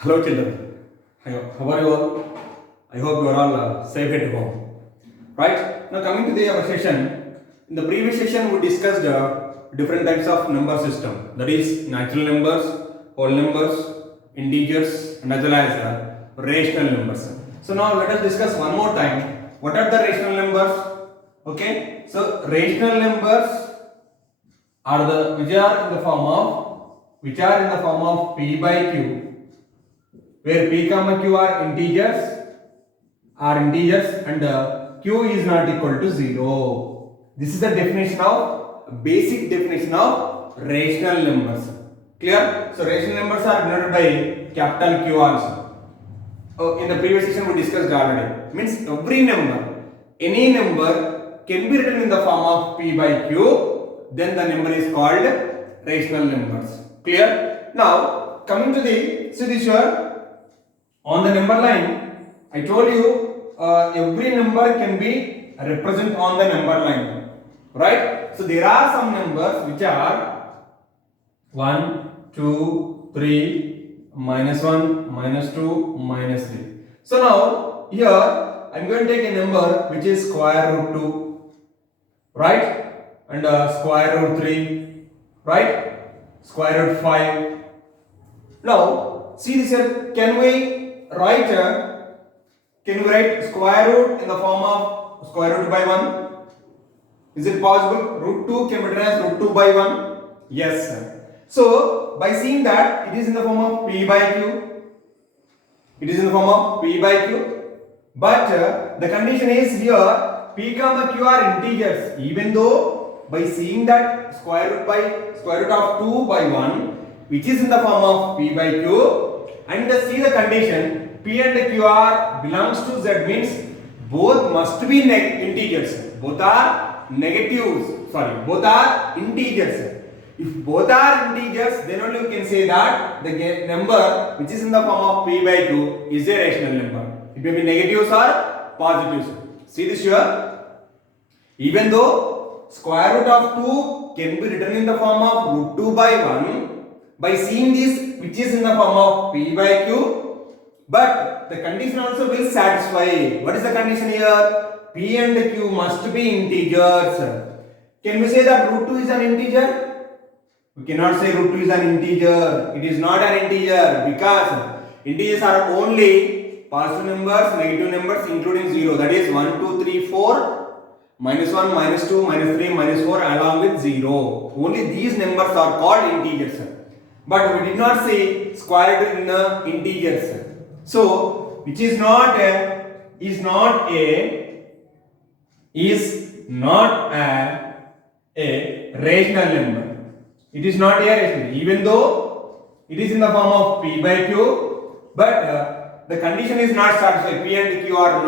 Hello children, how are you all? I hope you are all safe at home. Right? Now coming to our session, in the previous session we discussed different types of number system. That is natural numbers, whole numbers, integers and as well as rational numbers. So now let us discuss one more time. What are the rational numbers? Okay, so rational numbers are the which are in the form of p by q, where p comma q are integers and q is not equal to 0. This is the definition of basic definition of rational numbers. Clear? So rational numbers are denoted by capital Q also. In the previous session we discussed already. Means every number, any number can be written in the form of p by q. Then the number is called rational numbers. Clear? Now coming to see this here. On the number line, I told you every number can be represented on the number line, right? So there are some numbers which are 1, 2, 3, minus 1, minus 2, minus 3. So now here I am going to take a number which is square root 2, right? And square root 3, right? Square root 5. Now see this here. Can we write square root in the form of square root by 1? Is it possible? Root 2 can be written as root 2 by 1? Yes, sir. So by seeing that it is in the form of p by q. It is in the form of p by q. But the condition is here p comma q are integers. Even though by seeing that square root of 2 by 1, which is in the form of p by q, and see the condition p and q are belongs to z, means both must be integers. Both are negatives. Sorry, both are integers. If both are integers, then only you can say that the number which is in the form of p by q is a rational number. It may be negatives or positives. See this here. Even though square root of 2 can be written in the form of root 2 by 1, by seeing this which is in the form of p by q, but the condition also will satisfy. What is the condition here? P and q must be integers. Can we say that root 2 is an integer? We cannot say root 2 is an integer. It is not an integer because integers are only positive numbers, negative numbers including 0. That is 1, 2, 3, 4, minus 1, minus 2, minus 3, minus 4 along with 0. Only these numbers are called integers. But we did not say square root in the integers. So which is not a rational number. It is not a rational, even though it is in the form of p by q, but the condition is not satisfied. P and q are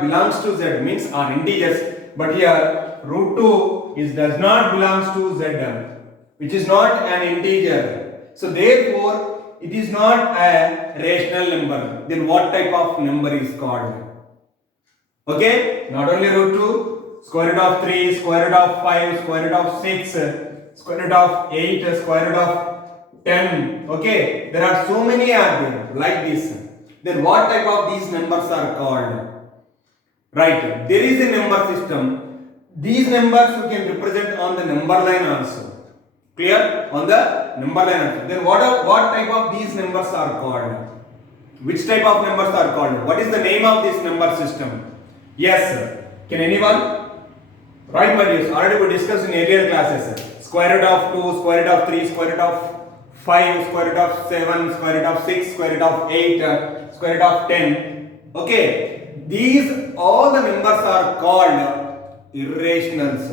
belongs to z, means are integers, but here root 2 does not belongs to z, which is not an integer. So therefore it is not a rational number. Then what type of number is called? Okay, not only root 2, square root of 3, square root of 5, square root of 6, square root of 8, square root of 10. Okay, there are so many are there like this. Then what type of these numbers are called? Right, there is a number system. These numbers you can represent on the number line also. Clear? On the number line also. Then what type of these numbers are called? Which type of numbers are called? What is the name of this number system? Yes, sir. Can anyone? Right, my dears. Already we discussed in earlier classes. Square root of 2, square root of 3, square root of 5, square root of 7, square root of 6, square root of 8, square root of 10. Okay. These all the numbers are called irrationals.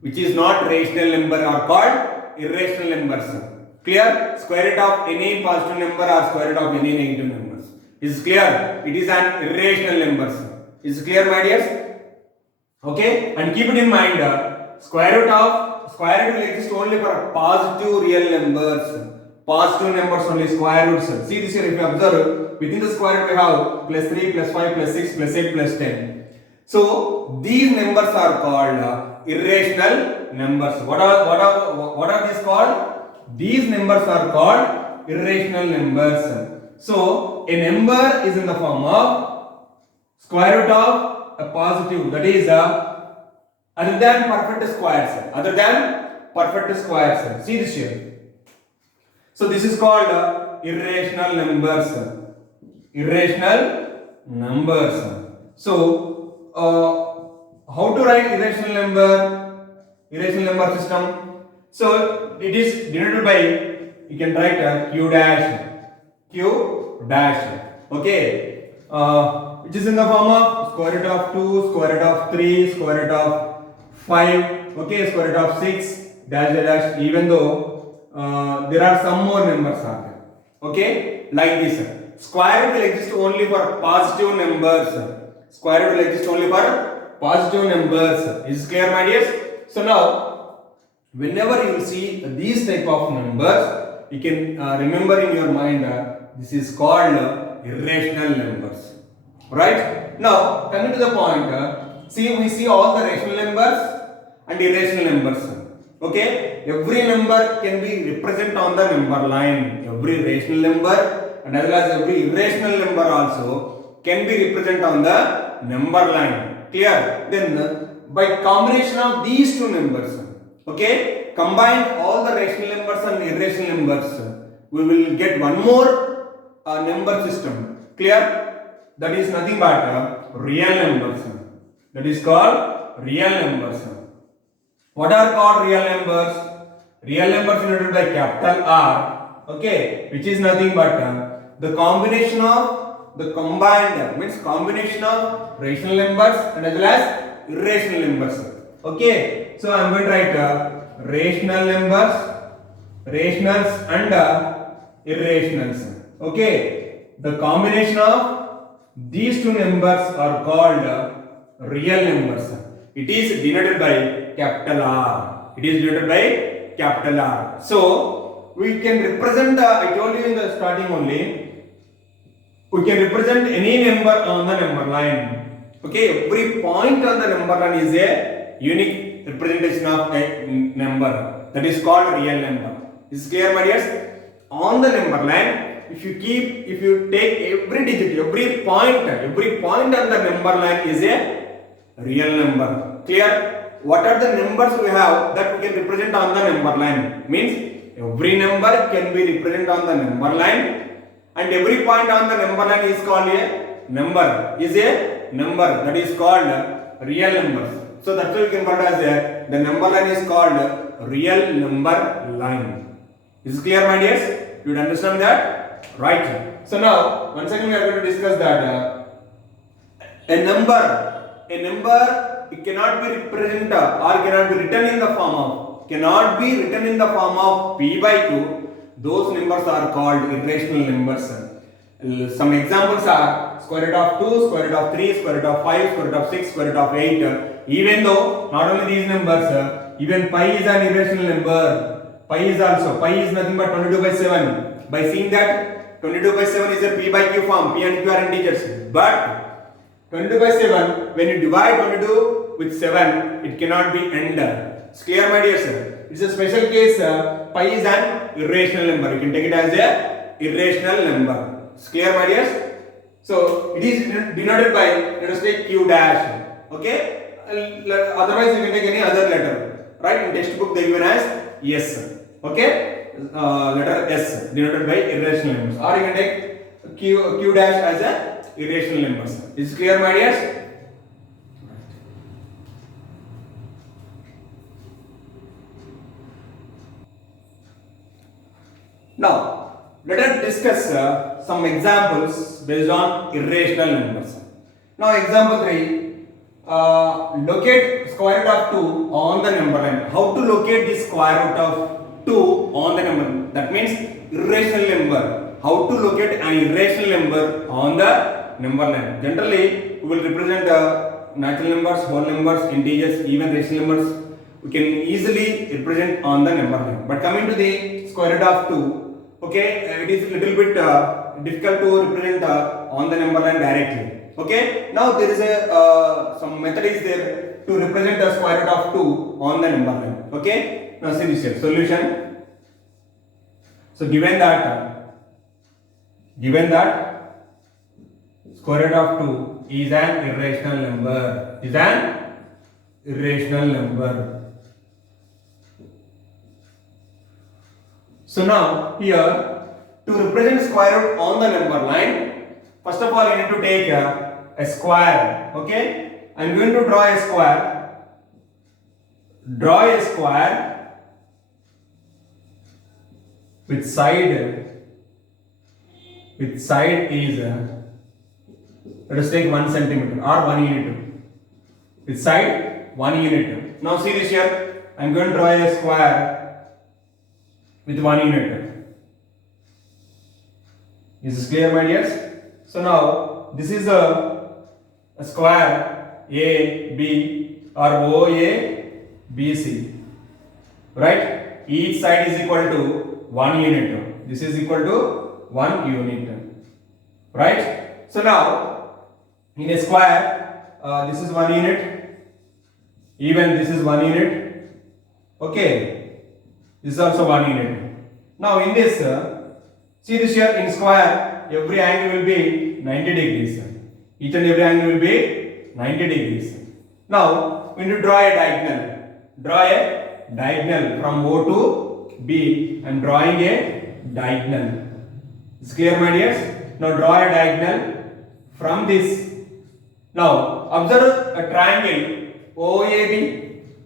Which is not rational number are called irrational numbers. Clear? Square root of any positive number or square root of any negative numbers. Is clear? It is an irrational number. Is clear, my dears? Okay? And keep it in mind, square root will exist only for positive real numbers. Positive numbers only, square roots. See this here, if you observe, within the square root we have plus 3, plus 5, plus 6, plus 8, plus 10. So these numbers are called irrational numbers. What are these called? These numbers are called irrational numbers. So a number is in the form of square root of a positive, that is other than perfect squares. Other than perfect squares. See this here. So this is called irrational numbers. Irrational numbers. So how to write irrational number? Irrational number system. So it is denoted by, you can write q dash, q dash. Okay. Which is in the form of square root of 2, square root of 3, square root of 5, okay, square root of 6, dash dash, even though there are some more numbers are there. Okay, like this. Square root will exist only for positive numbers. Square root will exist only for positive numbers. Is clear, my dears? So now, whenever you will see these type of numbers, you can remember in your mind this is called irrational numbers. Right? Now, coming to the point, see, we see all the rational numbers and irrational numbers. Okay? Every number can be represented on the number line. Every rational number and as well as every irrational number also can be represented on the number line. Clear? Then, by combination of these two numbers, okay, combine all the rational numbers and irrational numbers, we will get one more number system. Clear? That is nothing but real numbers. That is called real numbers. What are called real numbers? Real numbers denoted by capital R, okay, which is nothing but the combination of the combined, means combination of rational numbers and as well as irrational numbers. Okay, so I am going to write rational numbers, rationals and irrationals. Okay, the combination of these two numbers are called real numbers. It is denoted by capital R. It is denoted by capital R. So we can represent, I told you in the starting only, we can represent any number on the number line. Okay, every point on the number line is a unique representation of a number. That is called real number. Is clear, my dears? On the number line, if you take every digit, every point on the number line is a real number. Clear? What are the numbers we have that we can represent on the number line? Means every number can be represented on the number line, and every point on the number line is called a number. Is a number, that is called real numbers. So that's why we can call it as the number line is called real number line. Is it clear, my dears? You would understand that? Right. So now, once again we are going to discuss that a number, it cannot be represented or cannot be written in the form of p by q. Those numbers are called irrational numbers. Some examples are square root of 2, square root of 3, square root of 5, square root of 6, square root of 8. Even though not only these numbers, even pi is an irrational number. Pi is nothing but 22 by 7. By seeing that 22 by 7 is a p by q form, p and q are integers. But 22 by 7, when you divide 22 with 7, it cannot be end. It's clear, my dear sir? It's a special case. Pi is an irrational number. You can take it as a irrational number. It's clear, my dears? So it is denoted by, let us take q dash. Okay? Otherwise, you can take any other letter. Right? In textbook, they given as S. Okay? Letter S denoted by irrational numbers, or you can take q dash as a irrational numbers. Is it clear, my dears? Now let us discuss some examples based on irrational numbers. Now example 3, locate square root of 2 on the number line. How to locate the square root of 2 on the number? That means irrational number. How to locate an irrational number on the number line? Generally, we will represent natural numbers, whole numbers, integers, even rational numbers. We can easily represent on the number line. But coming to the square root of 2, okay, it is a little bit difficult to represent on the number line directly. Okay, now there is a some method is there to represent the square root of 2 on the number line. Okay, now see this here solution. So given that given that square root of 2 is an irrational number, is an irrational number. So now here, to represent square root on the number line, first of all you need to take a square. Okay, I am going to draw a square. Draw a square with side is let us take 1 centimeter or 1 unit. With side 1 unit. Now see this here. I am going to draw a square with 1 unit. Is this clear, my dears? So now this is a square A B or OA BC. Right? Each side is equal to 1 unit. This is equal to 1 unit. Right? So now in a square, this is 1 unit. Even this is 1 unit. Okay. This is also 1 unit. Now in this, see this here, in square, every angle will be 90 degrees. Each and every angle will be 90 degrees. Now we need to draw a diagonal. Draw a diagonal from O to B. I am drawing a diagonal. Is clear, my dears? Now draw a diagonal from this. Now observe a triangle OAB.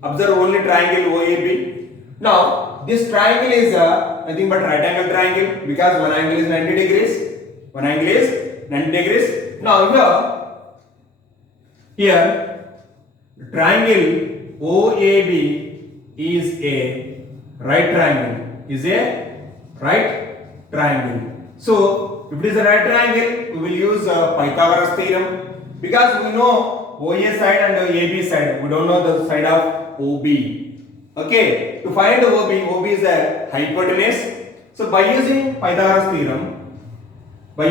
Observe only triangle OAB. Now this triangle is nothing but right angle triangle, because one angle is 90 degrees. One angle is 90 degrees. Now here triangle OAB is a right triangle. Is a right triangle. So if it is a right triangle, we will use Pythagoras theorem, because we know OA side and AB side. We don't know the side of OB. Okay, to find OB is a hypotenuse. So by using Pythagoras theorem, what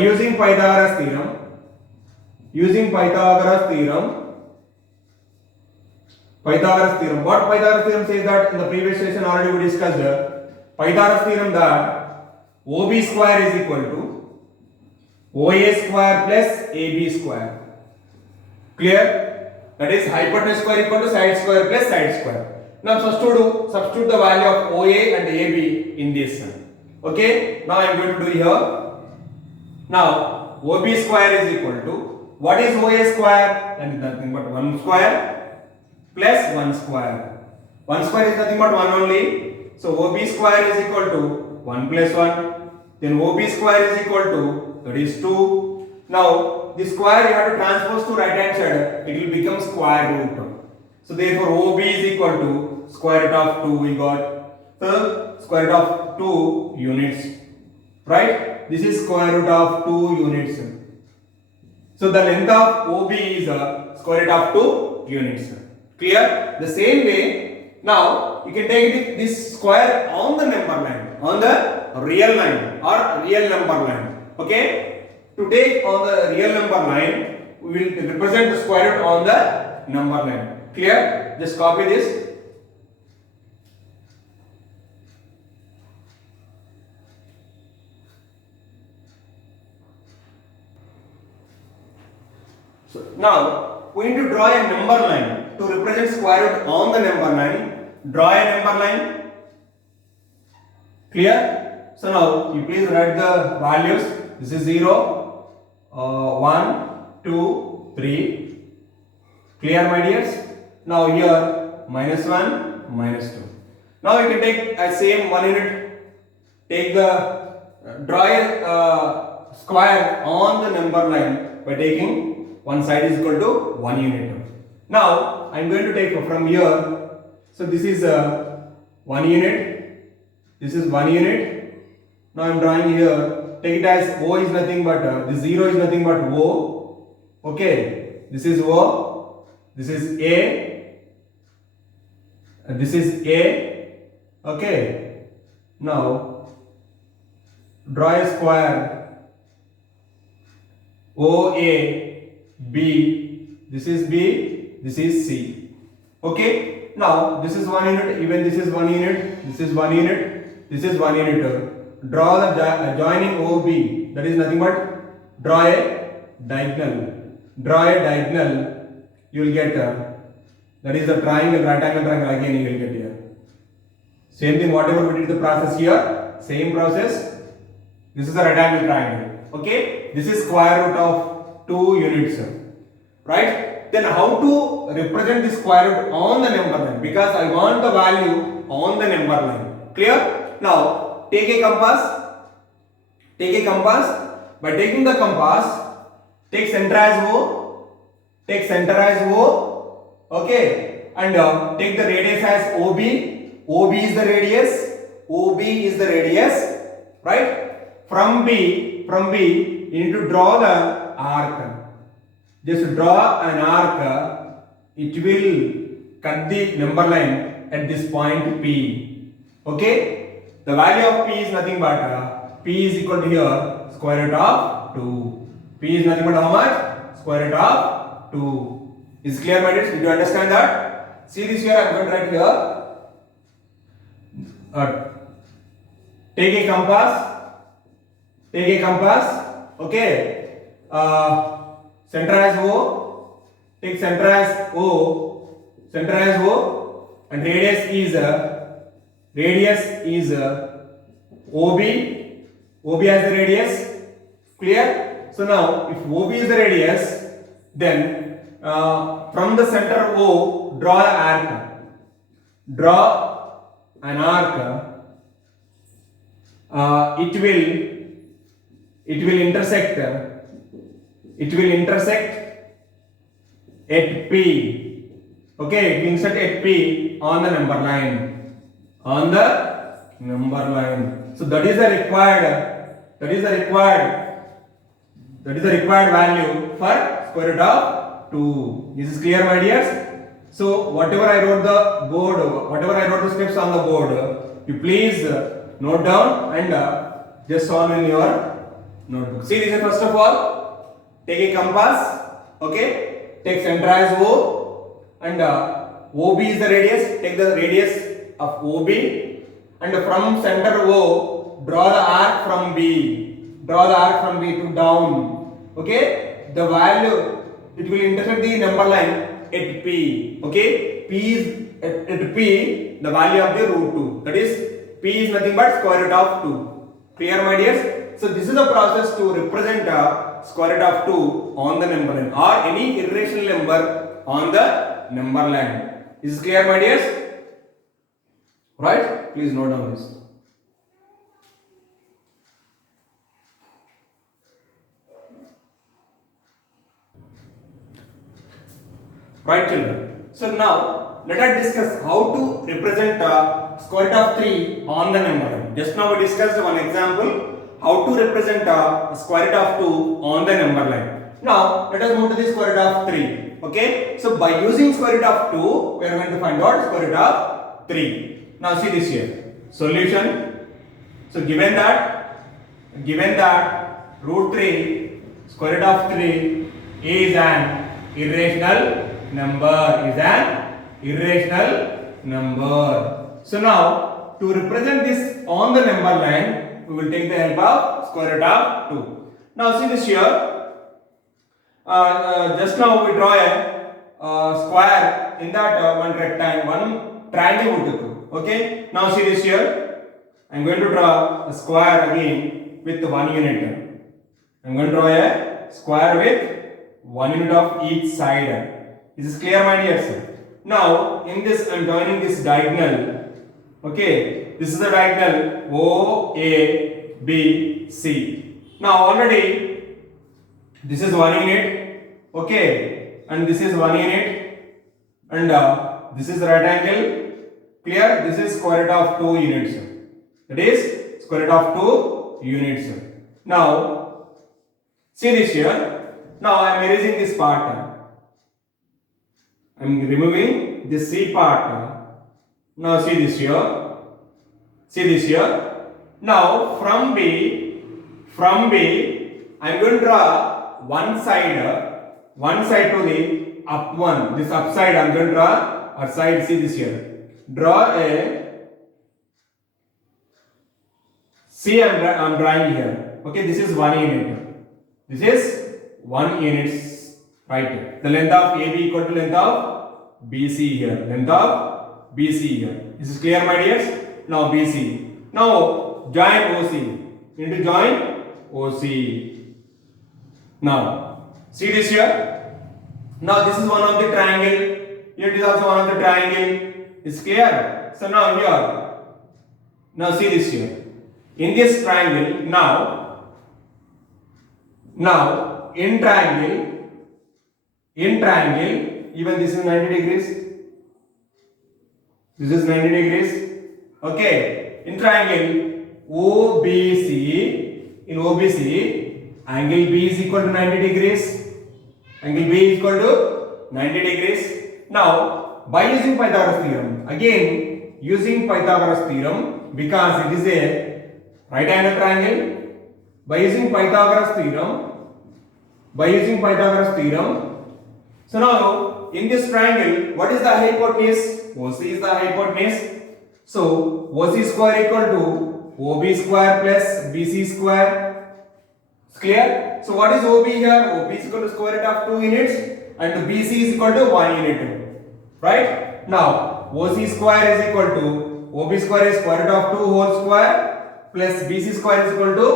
Pythagoras theorem says that in the previous session already we discussed Pythagoras theorem that OB square is equal to OA square plus AB square. Clear? That is hypotenuse square equal to side square plus side square. Now substitute the value of OA and AB in this. Okay? Now I am going to do here. Now OB square is equal to, what is OA square? That is nothing but 1 square plus 1 square. 1 square is nothing but 1 only. So OB square is equal to 1 plus 1. Then OB square is equal to, that is 2. Now this square you have to transpose to right hand side. It will become square root. So therefore OB is equal to square root of 2 we got. So square root of 2 units. Right? This is square root of 2 units. So the length of OB is square root of 2 units. Clear? The same way, now you can take this square on the number line, on the real line or real number line. Okay? To take on the real number line, we will represent the square root on the number line. Clear? Just copy this. So now we need to draw a number line to represent square root on the number line. Draw a number line. Clear? So now you please write the values. This is 0, 1, 2, 3. Clear, my dears? Now here minus 1, minus 2. Now you can take a same 1 unit. Take the draw a square on the number line by taking one side is equal to 1 unit. Now I am going to take from here. So this is 1 unit. This is 1 unit. Now I am drawing here. Take it as O is nothing but this 0 is nothing but O. Okay. This is O. This is A. This is A. Okay. Now draw a square OA B. This is B. This is C. Okay. Now this is 1 unit. Even this is 1 unit. This is 1 unit. This is 1 unit. draw the joining OB, that is nothing but draw a diagonal. Draw a diagonal, you will get that is the triangle, right angle triangle again you will get here. Same thing, whatever we did the process here, same process. This is the right angle triangle. Okay, this is square root of 2 units, right? Then how to represent this square root on the number line? Because I want the value on the number line. Clear? Now take a compass. Take a compass. By taking the compass, take center as O. Take center as O. Okay, and take the radius as OB. OB is the radius. OB is the radius, right? From B, you need to draw the arc. Just draw an arc. It will cut the number line at this point P. Okay, the value of P is nothing but P is equal to here square root of 2. P is nothing but how much? Square root of 2. Is clear, my dears? Did you understand that? See this here, I am going to write here. Take a compass. Take a compass. Okay. Center as O. Take center as O. Center as O. And radius is OB. OB as the radius. Clear? So now, if OB is the radius, then from the center O, draw an arc. Draw an arc. It will intersect at P. Okay, it will intersect at P on the number line. On the number line. So that is the required value for square root of 2. This is clear, my dears? So whatever I wrote the steps on the board, you please note down and just solve in your notebook. See this, first of all, take a compass. Okay, take center as O, and OB is the radius. Take the radius of OB, and from center O, draw the arc from B. Draw the arc from B to down. Okay, the value, it will intersect the number line at P. Okay, P is at P, the value of the root 2. That is, P is nothing but square root of 2. Clear, my dears? So this is the process to represent square root of 2 on the number line or any irrational number on the number line. Is this clear, my dears? Right? Please note down this. Right, children? So now let us discuss how to represent square root of 3 on the number line. Just now we discussed one example how to represent square root of 2 on the number line. Now let us move to the square root of 3. Okay, so by using square root of 2, we are going to find out square root of 3. Now see this here. Solution. So given that root 3 square root of 3 is an irrational number. So now to represent this on the number line, we will take the help of square root of 2. Now see this here. Just now we draw a square in that one rectangle, one triangle we took. Okay. Now see this here. I am going to draw a square again with 1 unit. I am going to draw a square with 1 unit of each side. Is this clear, my dears? Now in this I am joining this diagonal. Okay. This is the diagonal OABC. Now already this is 1 unit, okay, and this is 1 unit, and this is right angle. Clear? This is square root of 2 units. That is square root of 2 units. Now see this here. Now I am erasing this part. I am removing this C part. Now see this here. See this here. Now from B, I am going to draw one side to the up one. This upside I am going to draw a side. See this here. Draw a See, I'm drawing here. Okay, this is 1 unit. This is 1 unit, right? The length of AB equal to length of BC here. Length of BC here. This is clear, my dears? Now BC. Now join OC. You need to join OC. Now see this here. Now this is one of the triangle. Here it is also one of the triangle. It's clear. So now here. Now see this here. In this triangle, now in triangle, even this is 90 degrees. This is 90 degrees. Okay. In triangle OBC, in OBC, angle B is equal to 90 degrees. Angle B is equal to 90 degrees. Now, by using Pythagoras theorem, again using Pythagoras theorem, because it is a right angle triangle, by using Pythagoras theorem, so now in this triangle, what is the hypotenuse? OC is the hypotenuse. So OC square equal to OB square plus BC square. It's clear? So what is OB here? OB is equal to square root of 2 units and BC is equal to 1 unit. Right? Now OC square is equal to OB square is square root of 2 whole square plus BC square is equal to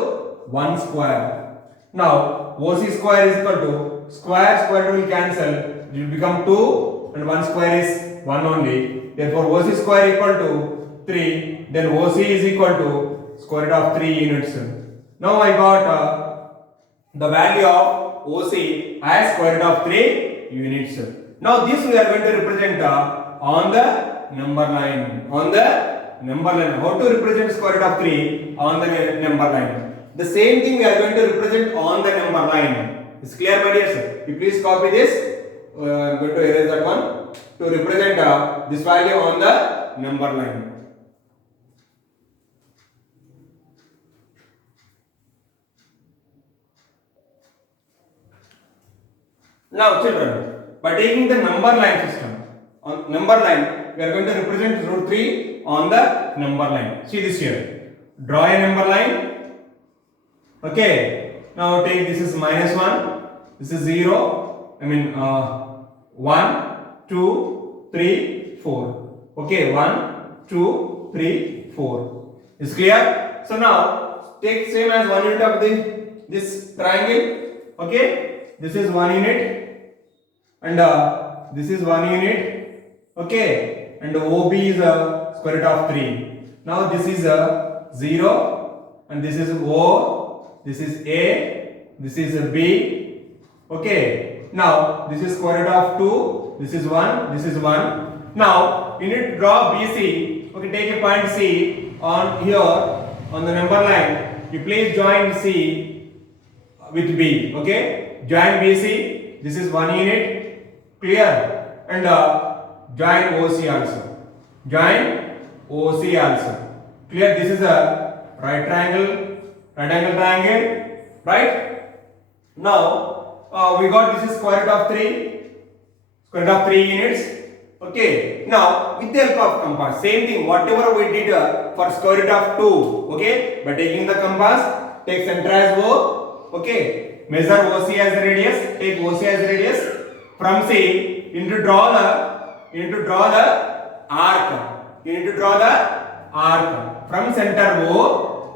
1 square. Now OC square is equal to square root will cancel. It will become 2 and 1 square is 1 only. Therefore OC square equal to 3. Then OC is equal to square root of 3 units. Now I got the value of OC as square root of 3 units. Now this we are going to represent on the number line. On the number line. How to represent square root of 3 on the number line? The same thing we are going to represent on the number line. Is clear, my dear sir? You please copy this. I am going to erase that one to represent this value on the number line. Now children, by taking the number line system, on number line we are going to represent root 3 on the number line. See this here. Draw a number line. Okay. Now take this is -1. This is 0. I mean 1, 2, 3, 4. Okay, 1, 2, 3, 4. Is clear? So now take same as 1 unit of this triangle. Okay, this is 1 unit and this is 1 unit. Okay, and OB is square root of 3. Now this is 0 and this is O. This is A. This is B. Okay. Now this is square root of 2. This is 1. This is 1. Now you need to draw BC. Okay, take a point C on here on the number line. You please join C with B. Okay, join BC. This is 1 unit. Clear? And join OC also. Join OC also. Clear? This is a right angle triangle. Right? Now we got this is square root of 3 units. Okay, now with the help of compass, same thing whatever we did for square root of 2. Okay, by taking the compass, take center as O. Okay, measure OC as the radius, take OC as the radius. From C, you need to draw the arc. You need to draw the arc from center O.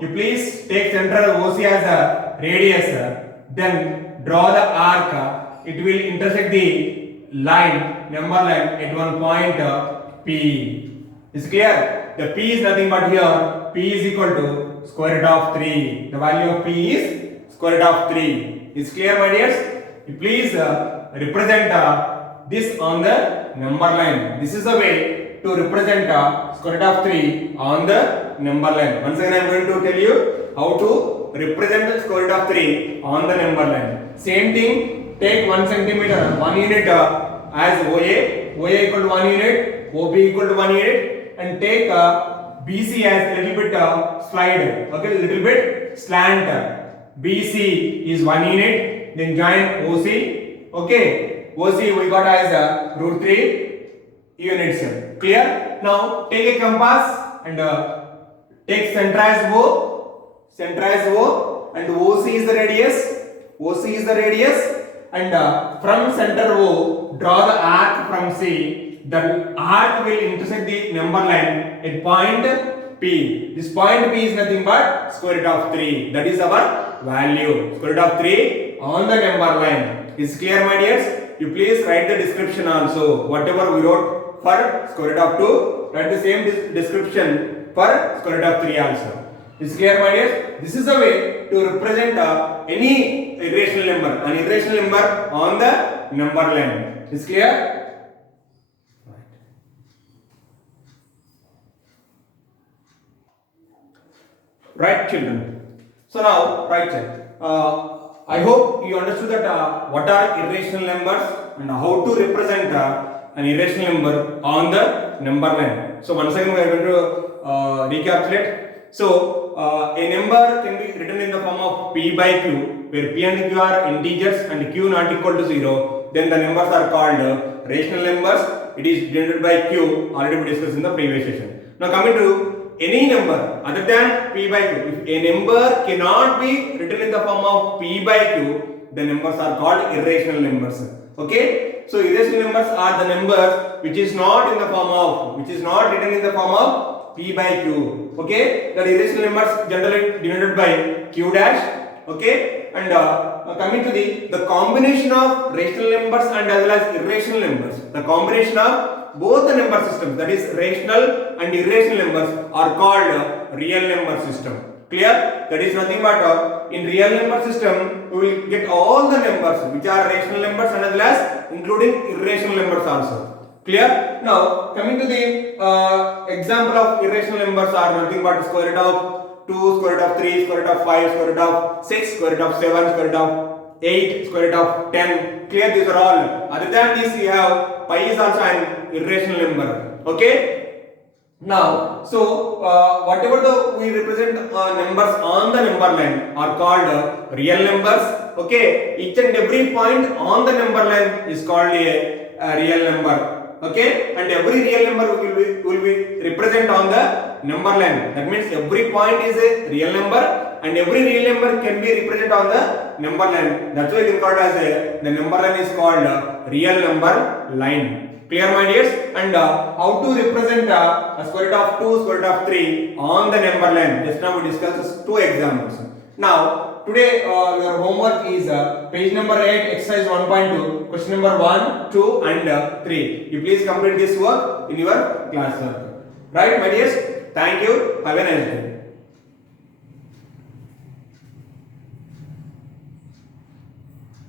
You please take central OC as a radius, then draw the arc. It will intersect the line, number line at one point P. Is clear? The P is nothing but here P is equal to square root of 3. The value of P is square root of 3. Is clear, my dears? You please represent this on the number line. This is the way to represent square root of 3 on the number line. Once again I am going to tell you how to represent the square root of 3 on the number line. Same thing, take 1 centimeter, 1 unit as OA equal to 1 unit, OB equal to 1 unit, and take BC as little bit slide, okay, little bit slant. BC is 1 unit, then join OC. Okay, OC we got as root 3 units. Clear? Now take a compass and take center as O. center as O, and OC is the radius. OC is the radius, and from center O, draw the arc from C. The arc will intersect the number line at point P. This point P is nothing but square root of 3. That is our value. Square root of 3 on the number line. Is clear, my dears? You please write the description also. Whatever we wrote for square root of 2, write the same description for square root of 3 also. Is clear, my dears? This is the way to represent any irrational number. An irrational number on the number line. Is clear? Right, children. So now, right. I hope you understood that what are irrational numbers and how to represent an irrational number on the number line. So once again we are going to recapitulate. So a number can be written in the form of P by Q, where P and Q are integers and Q not equal to 0. Then the numbers are called rational numbers. It is denoted by Q, already we discussed in the previous session. Now coming to any number other than P by Q. If a number cannot be written in the form of P by Q, the numbers are called irrational numbers. Okay? So irrational numbers are the numbers which is not in the form of, which is not written in the form of P by Q. Okay? The irrational numbers generally denoted by Q dash. Okay? And coming to the combination of rational numbers and as well as irrational numbers. The combination of both the number systems, that is rational and irrational numbers, are called real number system. Clear? That is nothing but in real number system we will get all the numbers which are rational numbers and as well as including irrational numbers also. Clear? Now coming to the example of irrational numbers are nothing but square root of 2, square root of 3, square root of 5, square root of 6, square root of 7, square root of 8, square root of 10. Clear? These are all. Other than this we have pi is also an irrational number. Okay? Now, so whatever we represent numbers on the number line are called real numbers. Okay? Each and every point on the number line is called a real number. Okay? And every real number will be represent on the number line. That means every point is a real number. And every real number can be represented on the number line. That's why it is called as the number line is called real number line. Clear, my dears? And how to represent a square root of 2, square root of 3 on the number line. Just now we discussed 2 examples. Now, today your homework is page number 8, exercise 1.2, question number 1, 2 and 3. You please complete this work in your class work. Right, my dears? Thank you. Have a nice day.